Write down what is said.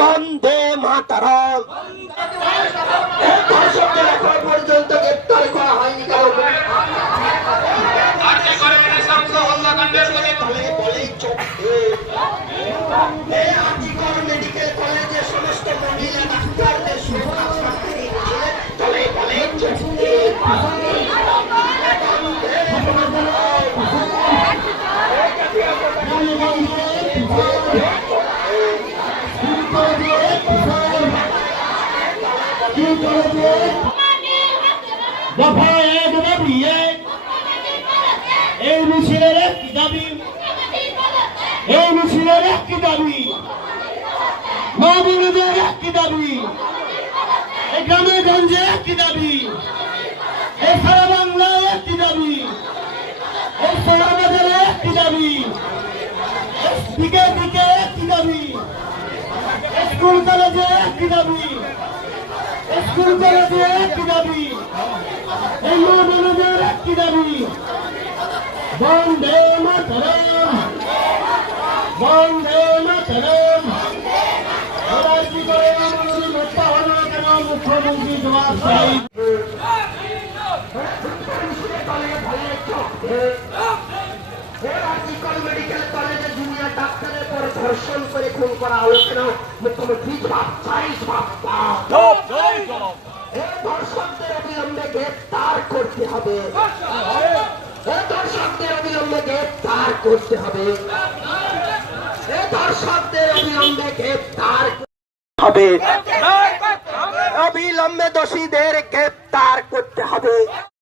বন্দে মাতরম। ধর্ষকদের এখন পর্যন্ত গ্রেপ্তার করা হয়নি কারণ মেডিকেল কলেজের সমস্ত মহিলা ডাক্তারদের দফা এক দাবি এই মিছিলের একটি দাবি, এই মিছিলের একটি দাবি, মা বোনদের একটি দাবি, এই গ্রামে গঞ্জে একটি দাবি, এই সারা বাংলায় একটি দাবি, এই শহর বাজারে একটি দাবি, দিকে দিকে একটি দাবি, স্কুল কলেজে একটি দাবি, স্কুল কলেজে একটি দাবি, এই মা বোনদের একটি দাবি। বন্দে মাতরম, বন্দে মাতরম। এবার কি করে আমাদের হত্যা হলো কেন? মুখ্যমন্ত্রী জবাব চাই। মেডিকেল কলেজে জুনিয়র ডাক্তারের পর ধর্ষণ করে খুন করা হলো কেন? মুখ্যমন্ত্রী জবাব চাই, জবাব দাও। ধর্ষকদের অবিলম্বে গ্রেপ্তার করতে হবে, ধর্ষকদের অবিলম্বে গ্রেপ্তার করতে হবে, ধর্ষকদের অবিলম্বে গ্রেপ্তার হবে, অবিলম্বে দোষীদের গ্রেপ্তার করতে হবে।